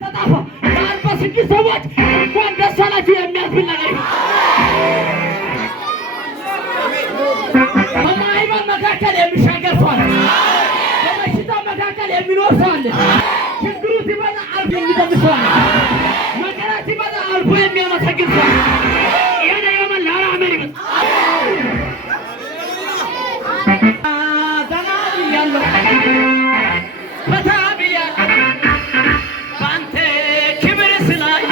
ተጣፋ በአርባ ስድስት ሰዎች እንኳን ደስ አላችሁ የሚያስብል ነገር በማይበል መካከል የሚሻገር ሰው አለ። በበሽታ መካከል የሚኖር ሰው አለ። ችግሩ ሲበዛ አልፎ የሚጠብቅ ሰው አለ። መከራ ሲበዛ አልፎ የሚያመሰግን ሰው አለ። ይሄ የመን ላራ አሜን ይበል ዘና ብያለሁ ፈታ ብያለሁ በአንተ ክብር ስላየ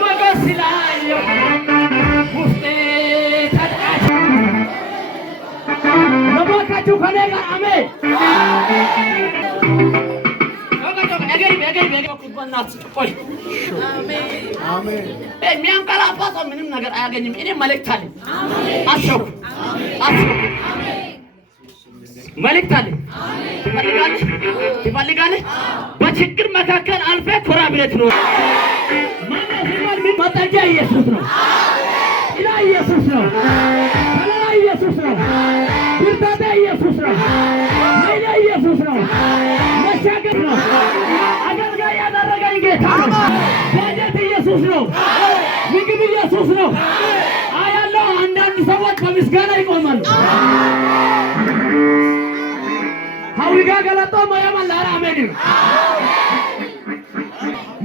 ሞገስ ስላየው ውስጤ ተደራጀ። እባካችሁ ከኔ ጋር አሜን የሚያንቀላፋ ሰው ምንም ነገር አያገኝም። እኔ መልእክት አለኝ። አሰብኩ መልእክት አለኝ። ትፈልጋለህ? በችግር መካከል አልፈህ ኮራ ብለህ ትኖራለህ። መጠጊያ ኢየሱስ ነው። ኢላ ኢየሱስ ነው። ከለላ ኢየሱስ ነው። ብርታታ ኢየሱስ ነው። ኃይለ ኢየሱስ ነው። መሻገር ነው። አገልጋይ ያደረገኝ ጌታ ነው። በጀት ኢየሱስ ነው። ምግብ ኢየሱስ ነው። አያለው አንዳንድ ሰዎች በምስጋና ይቆማሉ። ሀዊጋ ገለጦ ማያማን ላራ አሜን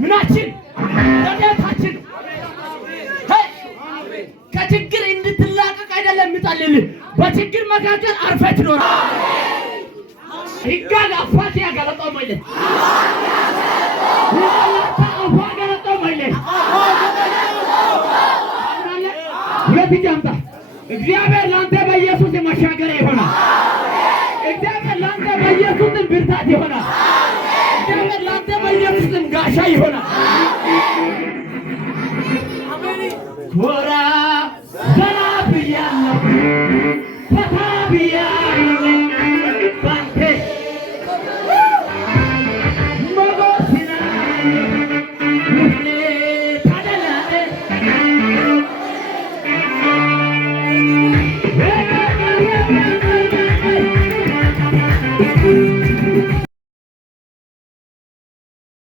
ምናችን ለጌታችን ከችግር እንድትላቀቅ አይደለም የምጸልይልህ። በችግር መካከል አርፈህ ትኖራለህ። ይጋጋ አፋት ያገለጦ ማለት ይላታ አፋ ገለጦ ማለት ሁለት ጃምታ እግዚአብሔር ላንተ በኢየሱስ መሻገር ይሆናል። እግዚአብሔር ላንተ በኢየሱስ ብርታት ይሆናል። እግዚአብሔር ላንተ በኢየሱስ ጋሻ ይሆናል። ኮራ ዘና ብያለሁ ፈታ ብያ